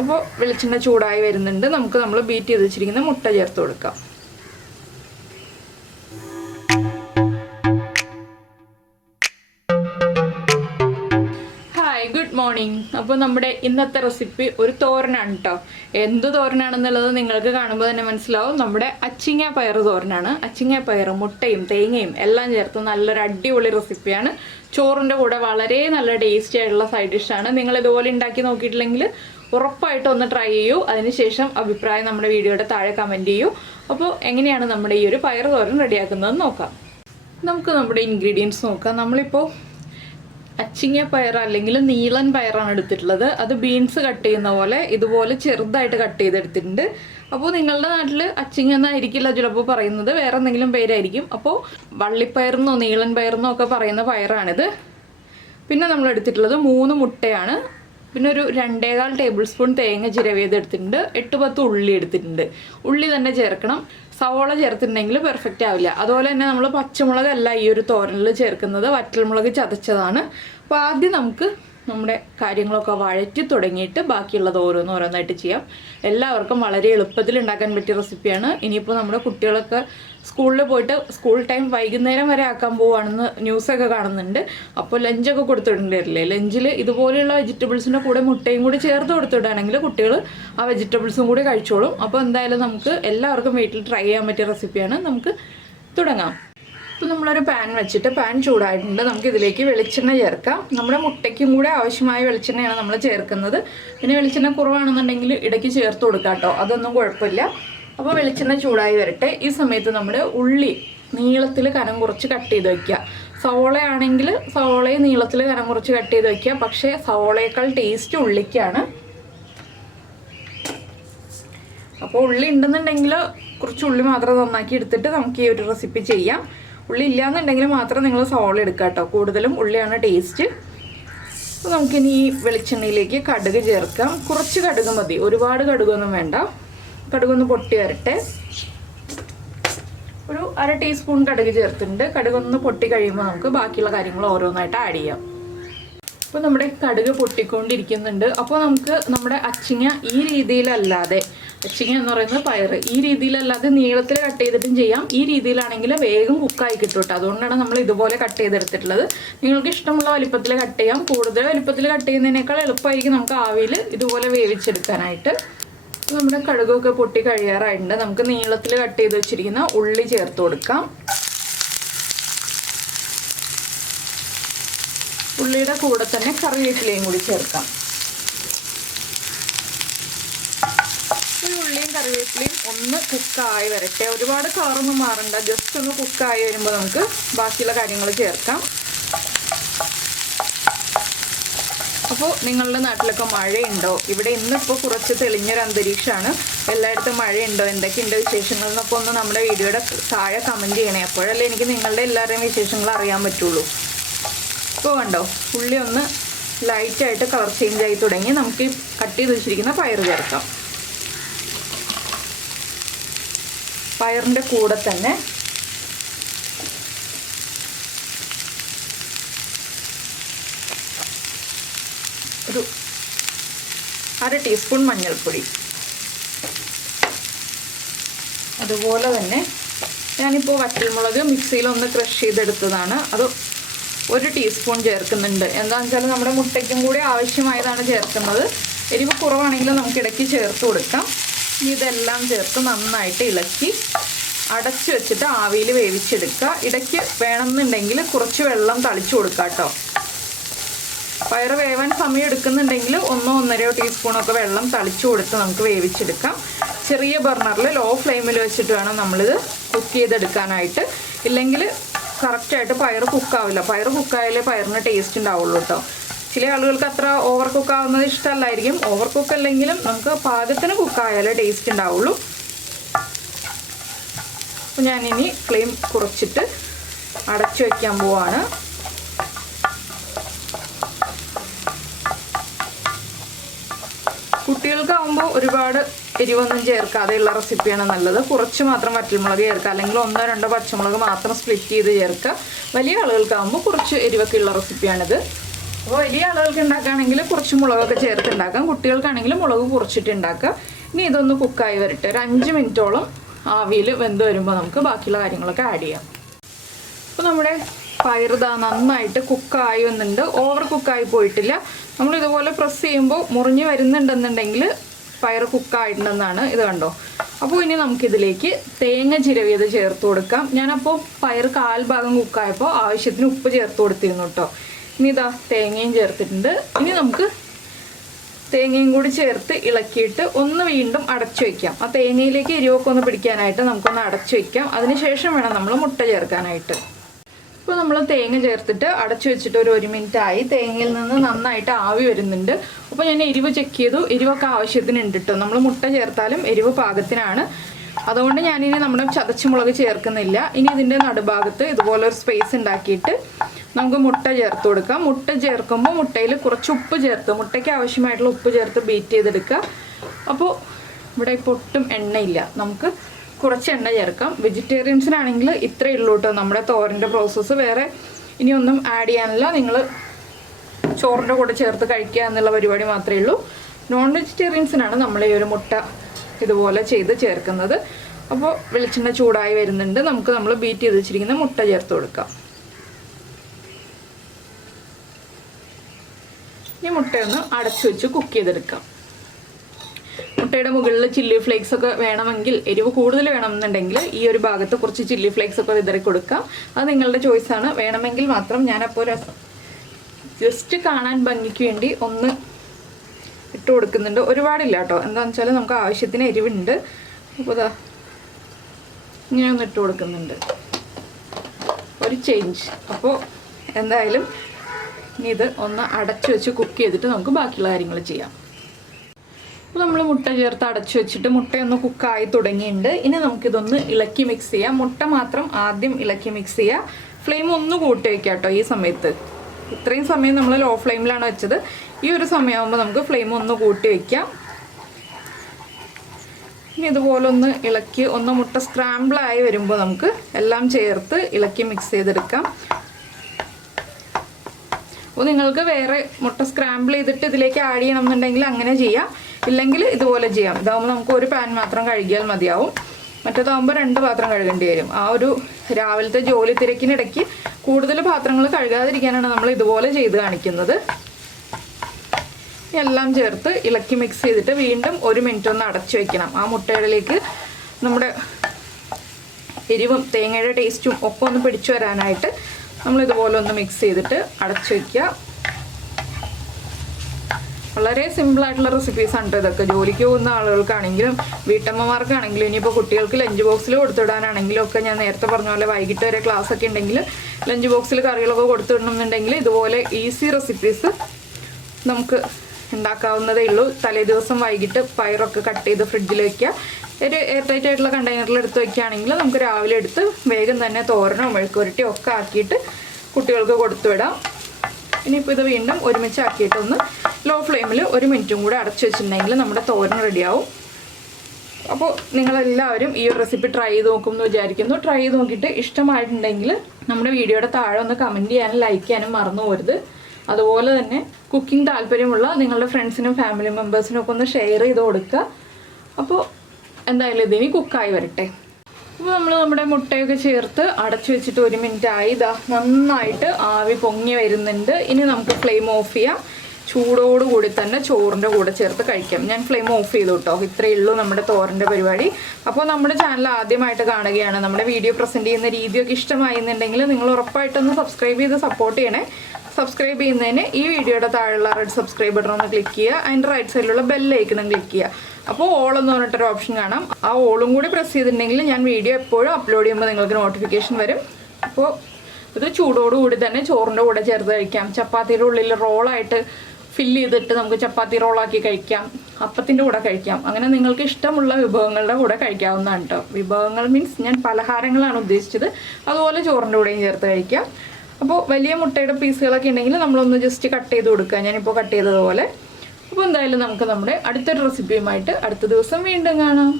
അപ്പോൾ വെളിച്ചെണ്ണ ചൂടായി വരുന്നുണ്ട്. നമുക്ക് നമ്മൾ ബീറ്റ് ചെയ്ത് വെച്ചിരിക്കുന്ന മുട്ട ചേർത്ത് കൊടുക്കാം. Good morning. അപ്പോൾ നമ്മുടെ ഇന്നത്തെ റെസിപ്പി ഒരു തോരനാണ് കേട്ടോ. എന്ത് തോരനാണെന്നുള്ളത് നിങ്ങൾക്ക് കാണുമ്പോൾ തന്നെ മനസ്സിലാവും. നമ്മുടെ അച്ചിങ്ങ പയർ തോരനാണ്. അച്ചിങ്ങ പയർ മുട്ടയും തേങ്ങയും എല്ലാം ചേർത്ത് നല്ലൊരു അടിപൊളി റെസിപ്പിയാണ്. ചോറിൻ്റെ കൂടെ വളരെ നല്ല ടേസ്റ്റി ആയിട്ടുള്ള സൈഡ് ഡിഷാണ്. നിങ്ങൾ ഇതുപോലെ ഉണ്ടാക്കി നോക്കിയിട്ടില്ലെങ്കിൽ ഉറപ്പായിട്ടും ഒന്ന് ട്രൈ ചെയ്യൂ. അതിനുശേഷം അഭിപ്രായം നമ്മുടെ വീഡിയോയുടെ താഴെ കമൻറ്റ് ചെയ്യൂ. അപ്പോൾ എങ്ങനെയാണ് നമ്മുടെ ഈ ഒരു പയർ തോരൻ റെഡിയാക്കുന്നതെന്ന് നോക്കാം. നമുക്ക് നമ്മുടെ ഇൻഗ്രീഡിയൻസ് നോക്കാം. നമ്മളിപ്പോൾ അച്ചിങ്ങ പയർ അല്ലെങ്കിൽ നീളൻ പയറാണ് എടുത്തിട്ടുള്ളത്. അത് ബീൻസ് കട്ട് ചെയ്യുന്ന പോലെ ഇതുപോലെ ചെറുതായിട്ട് കട്ട് ചെയ്തെടുത്തിട്ടുണ്ട്. അപ്പോൾ നിങ്ങളുടെ നാട്ടിൽ അച്ചിങ്ങ എന്നായിരിക്കില്ല ചിലപ്പോൾ പറയുന്നത്, വേറെ എന്തെങ്കിലും പേരായിരിക്കും. അപ്പോൾ വള്ളിപ്പയറെന്നോ നീളൻ പയറെന്നോ ഒക്കെ പറയുന്ന പയറാണിത്. പിന്നെ നമ്മൾ എടുത്തിട്ടുള്ളത് 3 മുട്ടയാണ്. പിന്നെ ഒരു 2.25 ടേബിൾ സ്പൂൺ തേങ്ങ ചിരവിയതെടുത്തിട്ടുണ്ട്. 8-10 ഉള്ളി എടുത്തിട്ടുണ്ട്. ഉള്ളി തന്നെ ചേർക്കണം. സവോള ചേർത്തിട്ടുണ്ടെങ്കിൽ പെർഫെക്റ്റ് ആവില്ല. അതുപോലെ തന്നെ നമ്മൾ പച്ചമുളകല്ല ഈ ഒരു തോരനിൽ ചേർക്കുന്നത്, വറ്റൽമുളക് ചതച്ചതാണ്. അപ്പോൾ ആദ്യം നമുക്ക് നമ്മുടെ കാര്യങ്ങളൊക്കെ വഴറ്റി തുടങ്ങിയിട്ട് ബാക്കിയുള്ളത് ഓരോന്നായിട്ട് ചെയ്യാം. എല്ലാവർക്കും വളരെ എളുപ്പത്തിൽ ഉണ്ടാക്കാൻ പറ്റിയ റെസിപ്പിയാണ്. ഇനിയിപ്പോൾ നമ്മുടെ കുട്ടികളൊക്കെ സ്കൂളിൽ പോയിട്ട് സ്കൂൾ ടൈം വൈകുന്നേരം വരെ ആക്കാൻ പോവുകയാണെന്ന് ന്യൂസൊക്കെ കാണുന്നുണ്ട്. അപ്പോൾ ലഞ്ചൊക്കെ കൊടുത്തിട്ടുണ്ടായിരുന്നില്ലേ, ലഞ്ചിൽ ഇതുപോലെയുള്ള വെജിറ്റബിൾസിൻ്റെ കൂടെ മുട്ടയും കൂടി ചേർത്ത് കൊടുത്തിടുകയാണെങ്കിൽ കുട്ടികൾ ആ വെജിറ്റബിൾസും കൂടി കഴിച്ചോളും. അപ്പോൾ എന്തായാലും നമുക്ക് എല്ലാവർക്കും വീട്ടിൽ ട്രൈ ചെയ്യാൻ പറ്റിയ റെസിപ്പിയാണ്. നമുക്ക് തുടങ്ങാം. അപ്പോൾ നമ്മളൊരു പാൻ വെച്ചിട്ട് പാൻ ചൂടായിട്ടുണ്ട്. നമുക്ക് ഇതിലേക്ക് വെളിച്ചെണ്ണ ചേർക്കാം. നമ്മുടെ മുട്ടയ്ക്കും കൂടെ ആവശ്യമായ വെളിച്ചെണ്ണയാണ് നമ്മൾ ചേർക്കുന്നത്. പിന്നെ വെളിച്ചെണ്ണ കുറവാണെന്നുണ്ടെങ്കിൽ ഇടയ്ക്ക് ചേർത്ത് കൊടുക്കാം കേട്ടോ, അതൊന്നും കുഴപ്പമില്ല. അപ്പോൾ വെളിച്ചെണ്ണ ചൂടായി വരട്ടെ. ഈ സമയത്ത് നമ്മൾ ഉള്ളി നീളത്തിൽ കനം കുറച്ച് കട്ട് ചെയ്ത് വയ്ക്കുക. സവോള ആണെങ്കിൽ സവോളയെ നീളത്തിൽ കനം കുറച്ച് കട്ട് ചെയ്ത് വയ്ക്കുക. പക്ഷേ സവോളയേക്കാൾ ടേസ്റ്റ് ഉള്ളിക്കാണ്. അപ്പോൾ ഉള്ളി ഉണ്ടെന്നുണ്ടെങ്കിൽ കുറച്ച് ഉള്ളി മാത്രം നന്നാക്കി എടുത്തിട്ട് നമുക്ക് ഈ ഒരു റെസിപ്പി ചെയ്യാം. ഉള്ളി ഇല്ലയെന്നുണ്ടെങ്കിൽ മാത്രം നിങ്ങൾ സവോള എടുക്കുക കേട്ടോ, കൂടുതലും ഉള്ളിയാണ് ടേസ്റ്റ്. അപ്പോൾ നമുക്കിനി ഈ വെളിച്ചെണ്ണയിലേക്ക് കടുക് ചേർക്കാം. കുറച്ച് കടുക് മതി, ഒരുപാട് കടുകൊന്നും വേണ്ട. കടുകൊന്ന് പൊട്ടി വരട്ടെ. ഒരു 1/2 ടീസ്പൂൺ കടുക് ചേർത്തിട്ടുണ്ട്. കടുകൊന്ന് പൊട്ടി കഴിയുമ്പോൾ നമുക്ക് ബാക്കിയുള്ള കാര്യങ്ങൾ ഓരോന്നായിട്ട് ആഡ് ചെയ്യാം. അപ്പോൾ നമ്മുടെ കടുക് പൊട്ടിക്കൊണ്ടിരിക്കുന്നുണ്ട്. അപ്പോൾ നമുക്ക് നമ്മുടെ അച്ചിങ്ങ ഈ രീതിയിലല്ലാതെ, അച്ചിങ്ങ എന്ന് പറയുന്നത് പയർ, ഈ രീതിയിലല്ലാതെ നീളത്തിൽ കട്ട് ചെയ്തിട്ടും ചെയ്യാം. ഈ രീതിയിലാണെങ്കിൽ വേഗം കുക്കായി കിട്ടും കേട്ടോ. അതുകൊണ്ടാണ് നമ്മൾ ഇതുപോലെ കട്ട് ചെയ്തെടുത്തിട്ടുള്ളത്. നിങ്ങൾക്ക് ഇഷ്ടമുള്ള വലിപ്പത്തിൽ കട്ട് ചെയ്യാം. കൂടുതൽ വലിപ്പത്തിൽ കട്ട് ചെയ്യുന്നതിനേക്കാൾ എളുപ്പമായിരിക്കും നമുക്ക് ആവിയിൽ ഇതുപോലെ വേവിച്ചെടുക്കാനായിട്ട്. നമ്മുടെ കടുകൊക്കെ പൊട്ടി കഴിയാറായിട്ടുണ്ട്. നമുക്ക് നീളത്തിൽ കട്ട് ചെയ്ത് വെച്ചിരിക്കുന്ന ഉള്ളി ചേർത്ത് കൊടുക്കാം. ഉള്ളിയുടെ കൂടെ തന്നെ കറിവേപ്പിലയും കൂടി ചേർക്കാം. ഈ ഉള്ളിയും കറിവേപ്പിലയും ഒന്ന് കുക്കായി വരട്ടെ. ഒരുപാട് കളറൊന്നും മാറണ്ട, ജസ്റ്റ് ഒന്ന് കുക്കായി വരുമ്പോൾ നമുക്ക് ബാക്കിയുള്ള കാര്യങ്ങൾ ചേർക്കാം. അപ്പോൾ നിങ്ങളുടെ നാട്ടിലൊക്കെ മഴയുണ്ടോ? ഇവിടെ ഇന്നിപ്പോൾ കുറച്ച് തെളിഞ്ഞൊരു അന്തരീക്ഷമാണ്. എല്ലായിടത്തും മഴയുണ്ടോ, എന്തൊക്കെയുണ്ട് വിശേഷങ്ങൾ എന്നൊക്കെ ഒന്ന് നമ്മുടെ വീഡിയോയുടെ താഴെ കമൻറ്റ് ചെയ്യണേ. അപ്പോഴല്ലേ എനിക്ക് നിങ്ങളുടെ എല്ലാവരുടെയും വിശേഷങ്ങൾ അറിയാൻ പറ്റുള്ളൂ. ഇപ്പോൾ കണ്ടോ, ഉള്ളി ഒന്ന് ലൈറ്റായിട്ട് കളർ ചേഞ്ച് ആയി തുടങ്ങി. നമുക്ക് ഈ കട്ട് ചെയ്ത് വെച്ചിരിക്കുന്ന പയർ ചേർക്കാം. പയറിൻ്റെ കൂടെ തന്നെ ഒരു 1/2 ടീസ്പൂൺ മഞ്ഞൾപ്പൊടി. അതുപോലെ തന്നെ ഞാനിപ്പോൾ വറ്റൽമുളക് മിക്സിയിലൊന്ന് ക്രഷ് ചെയ്തെടുത്തതാണ്. അത് 1 ടീസ്പൂൺ ചേർക്കുന്നുണ്ട്. എന്താണെന്ന് വെച്ചാൽ നമ്മുടെ മുട്ടയ്ക്കും കൂടി ആവശ്യമായതാണ് ചേർക്കുന്നത്. എരിവ് കുറവാണെങ്കിൽ നമുക്ക് ഇടയ്ക്ക് ചേർത്ത് കൊടുക്കാം. ഇതെല്ലാം ചേർത്ത് നന്നായിട്ട് ഇളക്കി അടച്ചു വെച്ചിട്ട് ആവിയിൽ വേവിച്ചെടുക്കുക. ഇടയ്ക്ക് വേണമെന്നുണ്ടെങ്കിൽ കുറച്ച് വെള്ളം തളിച്ചു കൊടുക്കുക കേട്ടോ. പയർ വേവാൻ സമയം എടുക്കുന്നുണ്ടെങ്കിൽ 1-1.5 ടീസ്പൂണൊക്കെ വെള്ളം തളിച്ചു കൊടുത്ത് നമുക്ക് വേവിച്ചെടുക്കാം. ചെറിയ ബർണറിൽ ലോ ഫ്ലെയിമിൽ വെച്ചിട്ട് വേണം നമ്മളിത് കുക്ക് ചെയ്തെടുക്കാനായിട്ട്. ഇല്ലെങ്കിൽ കറക്റ്റായിട്ട് പയർ കുക്കാവില്ല. പയർ കുക്കായാലേ പയറിന് ടേസ്റ്റ് ഉണ്ടാവുള്ളൂ കേട്ടോ. ചില ആളുകൾക്ക് അത്ര ഓവർ കുക്കാവുന്നത് ഇഷ്ടമല്ലായിരിക്കും. ഓവർ കുക്ക് അല്ലെങ്കിലും നമുക്ക് പാകത്തിന് കുക്കായാലേ ടേസ്റ്റ് ഉണ്ടാവുള്ളൂ. അപ്പോൾ ഞാനിനി ഫ്ലെയിം കുറച്ചിട്ട് അടച്ചു വയ്ക്കാൻ പോവാണ്. കുട്ടികൾക്കാവുമ്പോൾ ഒരുപാട് എരിവൊന്നും ചേർക്കാതെയുള്ള റെസിപ്പിയാണ് നല്ലത്. കുറച്ച് മാത്രം വറ്റൽമുളക് ചേർക്കുക, അല്ലെങ്കിൽ 1-2 പച്ചമുളക് മാത്രം സ്പ്ലിറ്റ് ചെയ്ത് ചേർക്കുക. വലിയ ആളുകൾക്കാവുമ്പോൾ കുറച്ച് എരിവൊക്കെ ഉള്ള റെസിപ്പിയാണിത്. അപ്പോൾ വലിയ ആളുകൾക്ക് ഉണ്ടാക്കുകയാണെങ്കിൽ കുറച്ച് മുളകൊക്കെ ചേർത്ത് ഉണ്ടാക്കാം, കുട്ടികൾക്കാണെങ്കിൽ മുളക് കുറച്ചിട്ട് ഉണ്ടാക്കാം. ഇനി ഇതൊന്ന് കുക്കായി വരട്ടെ. ഒരു 5 മിനിറ്റോളം ആവിയിൽ വെന്ത് വരുമ്പോൾ നമുക്ക് ബാക്കിയുള്ള കാര്യങ്ങളൊക്കെ ആഡ് ചെയ്യാം. അപ്പോൾ നമ്മുടെ പയർ ഇതാ നന്നായിട്ട് കുക്കായി വന്നിട്ടുണ്ട്. ഓവർ കുക്കായി പോയിട്ടില്ല. നമ്മൾ ഇതുപോലെ പ്രസ് ചെയ്യുമ്പോൾ മുറിഞ്ഞ് വരുന്നുണ്ടെന്നുണ്ടെങ്കിൽ പയർ കുക്കായിട്ടുണ്ടെന്നാണ്. ഇത് കണ്ടോ. അപ്പോൾ ഇനി നമുക്കിതിലേക്ക് തേങ്ങ ചിരവിയത് ചേർത്ത് കൊടുക്കാം. ഞാനപ്പോൾ പയർ 1/4 ഭാഗം കുക്കായപ്പോൾ ആവശ്യത്തിന് ഉപ്പ് ചേർത്ത് കൊടുത്തിരുന്നു കേട്ടോ. ഇനി ഇതാ തേങ്ങയും ചേർത്തിട്ടുണ്ട്. ഇനി നമുക്ക് തേങ്ങയും കൂടി ചേർത്ത് ഇളക്കിയിട്ട് ഒന്ന് വീണ്ടും അടച്ചു വയ്ക്കാം. ആ തേങ്ങയിലേക്ക് എരിവൊക്കെ ഒന്ന് പിടിക്കാനായിട്ട് നമുക്കൊന്ന് അടച്ചു വയ്ക്കാം. അതിനുശേഷം വേണം നമ്മൾ മുട്ട ചേർക്കാനായിട്ട്. ഇപ്പോൾ നമ്മൾ തേങ്ങ ചേർത്തിട്ട് അടച്ചു വെച്ചിട്ട് ഒരു 1 മിനിറ്റ് ആയി. തേങ്ങയിൽ നിന്ന് നന്നായിട്ട് ആവി വരുന്നുണ്ട്. അപ്പോൾ ഞാൻ എരിവ് ചെക്ക് ചെയ്തു. എരിവൊക്കെ ആവശ്യത്തിന് ഉണ്ട് കേട്ടോ. നമ്മൾ മുട്ട ചേർത്താലും എരിവ് പാകത്തിനാണ്. അതുകൊണ്ട് ഞാനിനി നമ്മുടെ ചതച്ച മുളക് ചേർക്കുന്നില്ല. ഇനി ഇതിൻ്റെ നടുഭാഗത്ത് ഇതുപോലെ ഒരു സ്പേസ് ഉണ്ടാക്കിയിട്ട് നമുക്ക് മുട്ട ചേർത്ത് കൊടുക്കാം. മുട്ട ചേർക്കുമ്പോൾ മുട്ടയിൽ കുറച്ച് ഉപ്പ് ചേർത്ത്, മുട്ടയ്ക്ക് ആവശ്യമായിട്ടുള്ള ഉപ്പ് ചേർത്ത് ബീറ്റ് ചെയ്തെടുക്കുക. അപ്പോൾ ഇവിടെ ഇപ്പോൾ ഒട്ടും എണ്ണയില്ല. നമുക്ക് കുറച്ച് എണ്ണ ചേർക്കാം. വെജിറ്റേറിയൻസിനാണെങ്കിൽ ഇത്രയേ ഉള്ളൂ കേട്ടോ നമ്മുടെ തോരൻ്റെ പ്രോസസ്സ്. വേറെ ഇനിയൊന്നും ആഡ് ചെയ്യാനില്ല. നിങ്ങൾ ചോറിൻ്റെ കൂടെ ചേർത്ത് കഴിക്കുക എന്നുള്ള പരിപാടി മാത്രമേ ഉള്ളൂ. നോൺ വെജിറ്റേറിയൻസിനാണ് നമ്മൾ ഈ ഒരു മുട്ട ഇതുപോലെ ചെയ്ത് ചേർക്കുന്നത്. അപ്പോൾ വെളിച്ചെണ്ണ ചൂടായി വരുന്നുണ്ട്. നമുക്ക് നമ്മൾ ബീറ്റ് ചെയ്ത് വെച്ചിരിക്കുന്ന മുട്ട ചേർത്ത് കൊടുക്കാം. ഈ മുട്ടയൊന്ന് അടച്ചു വെച്ച് കുക്ക് ചെയ്തെടുക്കാം. മുട്ടയുടെ മുകളിൽ ചില്ലി ഫ്ലേക്സ് ഒക്കെ വേണമെങ്കിൽ, എരിവ് കൂടുതൽ വേണമെന്നുണ്ടെങ്കിൽ ഈ ഒരു ഭാഗത്ത് കുറച്ച് ചില്ലി ഫ്ലേക്സ് ഒക്കെ വിതറി കൊടുക്കാം. അത് നിങ്ങളുടെ ചോയ്സാണ്. വേണമെങ്കിൽ മാത്രം. ഞാനപ്പോൾ ജസ്റ്റ് കാണാൻ ഭംഗിക്ക് വേണ്ടി ഒന്ന് ഇട്ട് കൊടുക്കുന്നുണ്ട്. ഒരുപാടില്ല കേട്ടോ. എന്താണെന്ന് വെച്ചാൽ നമുക്ക് ആവശ്യത്തിന് എരിവുണ്ട്. അപ്പോൾ ഇതാ ഇങ്ങനെ ഒന്ന് ഇട്ട് കൊടുക്കുന്നുണ്ട്, ഒരു ചേഞ്ച്. അപ്പോൾ എന്തായാലും ഇനി ഇത് ഒന്ന് അടച്ചു വെച്ച് കുക്ക് ചെയ്തിട്ട് നമുക്ക് ബാക്കിയുള്ള കാര്യങ്ങൾ ചെയ്യാം. അപ്പോൾ നമ്മൾ മുട്ട ചേർത്ത് അടച്ചു വെച്ചിട്ട് മുട്ടയൊന്ന് കുക്കായി തുടങ്ങിയിട്ടുണ്ട്. ഇനി നമുക്കിതൊന്ന് ഇളക്കി മിക്സ് ചെയ്യാം. മുട്ട മാത്രം ആദ്യം ഇളക്കി മിക്സ് ചെയ്യുക. ഫ്ലെയിം ഒന്ന് കൂട്ടി വയ്ക്കാം കേട്ടോ ഈ സമയത്ത്. ഇത്രയും സമയം നമ്മൾ ലോ ഫ്ലെയിമിലാണ് വെച്ചത്. ഈ ഒരു സമയമാകുമ്പോൾ നമുക്ക് ഫ്ലെയിം ഒന്ന് കൂട്ടി വയ്ക്കാം. ഇനി ഇതുപോലെ ഒന്ന് ഇളക്കി ഒന്ന് മുട്ട സ്ക്രാമ്പിളായി വരുമ്പോൾ നമുക്ക് എല്ലാം ചേർത്ത് ഇളക്കി മിക്സ് ചെയ്തെടുക്കാം. അപ്പോൾ നിങ്ങൾക്ക് വേറെ മുട്ട സ്ക്രാമ്പിൾ ചെയ്തിട്ട് ഇതിലേക്ക് ആഡ് ചെയ്യണം എന്നുണ്ടെങ്കിൽ അങ്ങനെ ചെയ്യാം. ഇല്ലെങ്കിൽ ഇതുപോലെ ചെയ്യാം. ഇതാകുമ്പോൾ നമുക്ക് ഒരു പാൻ മാത്രം കഴുകിയാൽ മതിയാവും. മറ്റേതാകുമ്പോൾ 2 പാത്രം കഴുകേണ്ടി വരും. ആ ഒരു രാവിലത്തെ ജോലി തിരക്കിനിടയ്ക്ക് കൂടുതൽ പാത്രങ്ങൾ കഴുകാതിരിക്കാനാണ് നമ്മൾ ഇതുപോലെ ചെയ്ത് കാണിക്കുന്നത്. എല്ലാം ചേർത്ത് ഇളക്കി മിക്സ് ചെയ്തിട്ട് വീണ്ടും 1 മിനിറ്റ് ഒന്ന് അടച്ചു വെക്കണം. ആ മുട്ടയിലേക്ക് നമ്മുടെ എരിവും തേങ്ങയുടെ ടേസ്റ്റും ഒക്കെ ഒന്ന് പിടിച്ചു വരാനായിട്ട് നമ്മളിതുപോലെ ഒന്ന് മിക്സ് ചെയ്തിട്ട് അടച്ചു വയ്ക്കുക. വളരെ സിമ്പിളായിട്ടുള്ള റെസിപ്പീസാണ് കേട്ടോ ഇതൊക്കെ. ജോലിക്ക് പോകുന്ന ആളുകൾക്കാണെങ്കിലും വീട്ടമ്മമാർക്കാണെങ്കിലും ഇനിയിപ്പോൾ കുട്ടികൾക്ക് ലഞ്ച് ബോക്സിൽ കൊടുത്തിടാനാണെങ്കിലും ഒക്കെ ഞാൻ നേരത്തെ പറഞ്ഞ പോലെ വൈകിട്ട് വരെ ക്ലാസ് ഒക്കെ ഉണ്ടെങ്കിൽ ലഞ്ച് ബോക്സിൽ കറികളൊക്കെ കൊടുത്തിടണമെന്നുണ്ടെങ്കിൽ ഇതുപോലെ ഈസി റെസിപ്പീസ് നമുക്ക് ഉണ്ടാക്കാവുന്നതേ ഉള്ളൂ. തലേ ദിവസം വൈകിട്ട് പയറൊക്കെ കട്ട് ചെയ്ത് ഫ്രിഡ്ജിൽ വയ്ക്കുക. ഒരു എയർ ടൈറ്റ് ആയിട്ടുള്ള കണ്ടെയ്നറിൽ എടുത്ത് വയ്ക്കുകയാണെങ്കിൽ നമുക്ക് രാവിലെ എടുത്ത് വേഗം തന്നെ തോരനോ മെഴുക്കുവരട്ടിയോ ഒക്കെ ആക്കിയിട്ട് കുട്ടികൾക്ക് കൊടുത്തു വിടാം. ഇനിയിപ്പോൾ ഇത് വീണ്ടും ഒരുമിച്ച് ആക്കിയിട്ടൊന്ന് ലോ ഫ്ലെയിമിൽ 1 മിനിറ്റും കൂടെ അടച്ചു വെച്ചിട്ടുണ്ടെങ്കിൽ നമ്മുടെ തോരൻ റെഡിയാവും. അപ്പോൾ നിങ്ങളെല്ലാവരും ഈ ഒരു റെസിപ്പി ട്രൈ ചെയ്ത് നോക്കുമെന്ന് വിചാരിക്കുന്നു. ട്രൈ ചെയ്ത് നോക്കിയിട്ട് ഇഷ്ടമായിട്ടുണ്ടെങ്കിൽ നമ്മുടെ വീഡിയോയുടെ താഴെ ഒന്ന് കമൻറ്റ് ചെയ്യാനും ലൈക്ക് ചെയ്യാനും മറന്നു പോകരുത്. അതുപോലെ തന്നെ കുക്കിംഗ് താല്പര്യമുള്ള നിങ്ങളുടെ ഫ്രണ്ട്സിനും ഫാമിലി മെമ്പേഴ്സിനും ഒക്കെ ഒന്ന് ഷെയർ ചെയ്ത് കൊടുക്കുക. അപ്പോൾ എന്തായാലും ഇതിനി കുക്കായി വരട്ടെ. അപ്പോൾ നമ്മൾ നമ്മുടെ മുട്ടയൊക്കെ ചേർത്ത് അടച്ചു വെച്ചിട്ട് 1 മിനിറ്റ് ആയി. ഇതാ നന്നായിട്ട് ആവി പൊങ്ങി വരുന്നുണ്ട്. ഇനി നമുക്ക് ഫ്ലെയിം ഓഫ് ചെയ്യാം. ചൂടോടുകൂടി തന്നെ ചോറിൻ്റെ കൂടെ ചേർത്ത് കഴിക്കാം. ഞാൻ ഫ്ലെയിം ഓഫ് ചെയ്തു കേട്ടോ. ഇത്രയേ ഉള്ളൂ നമ്മുടെ തോരൻ്റെ പരിപാടി. അപ്പോൾ നമ്മുടെ ചാനൽ ആദ്യമായിട്ട് കാണുകയാണ്, നമ്മുടെ വീഡിയോ പ്രസൻറ്റ് ചെയ്യുന്ന രീതിയൊക്കെ ഇഷ്ടമായി എന്നുണ്ടെങ്കിൽ നിങ്ങൾ ഉറപ്പായിട്ടൊന്ന് സബ്സ്ക്രൈബ് ചെയ്ത് സപ്പോർട്ട് ചെയ്യണേ. സബ്സ്ക്രൈബ് ചെയ്യുന്നതിന് ഈ വീഡിയോയുടെ താഴെയുള്ള റെഡ് സബ്സ്ക്രൈബ് ബട്ടൺ ഒന്ന് ക്ലിക്ക് ചെയ്യുക. അതിൻ്റെ റൈറ്റ് സൈഡിലുള്ള ബെല്ലൈക്കണം ക്ലിക്ക് ചെയ്യുക. അപ്പോൾ ഓൾ എന്ന് പറഞ്ഞിട്ടൊരു ഓപ്ഷൻ കാണാം. ആ ഓളും കൂടി പ്രസ് ചെയ്തിട്ടുണ്ടെങ്കിൽ ഞാൻ വീഡിയോ എപ്പോഴും അപ്ലോഡ് ചെയ്യുമ്പോൾ നിങ്ങൾക്ക് നോട്ടിഫിക്കേഷൻ വരും. അപ്പോൾ ഇത് ചൂടോടുകൂടി തന്നെ ചോറിൻ്റെ കൂടെ ചേർത്ത് കഴിക്കാം. ചപ്പാത്തിയുടെ ഉള്ളിൽ റോളായിട്ട് ഫില്ല് ചെയ്തിട്ട് നമുക്ക് ചപ്പാത്തി റോളാക്കി കഴിക്കാം. അപ്പത്തിൻ്റെ കൂടെ കഴിക്കാം. അങ്ങനെ നിങ്ങൾക്ക് ഇഷ്ടമുള്ള വിഭവങ്ങളുടെ കൂടെ കഴിക്കാവുന്നതാണ് കേട്ടോ. വിഭവങ്ങൾ മീൻസ് ഞാൻ പലഹാരങ്ങളാണ് ഉദ്ദേശിച്ചത്. അതുപോലെ ചോറിൻ്റെ കൂടെയും ചേർത്ത് കഴിക്കാം. അപ്പോൾ വലിയ മുട്ടയുടെ പീസുകളൊക്കെ ഉണ്ടെങ്കിൽ നമ്മളൊന്ന് ജസ്റ്റ് കട്ട് ചെയ്ത് കൊടുക്കുക. ഞാനിപ്പോൾ കട്ട് ചെയ്തതുപോലെ. അപ്പോൾ എന്തായാലും നമുക്ക് നമ്മുടെ അടുത്തൊരു റെസിപ്പിയുമായിട്ട് അടുത്ത ദിവസം വീണ്ടും കാണാം.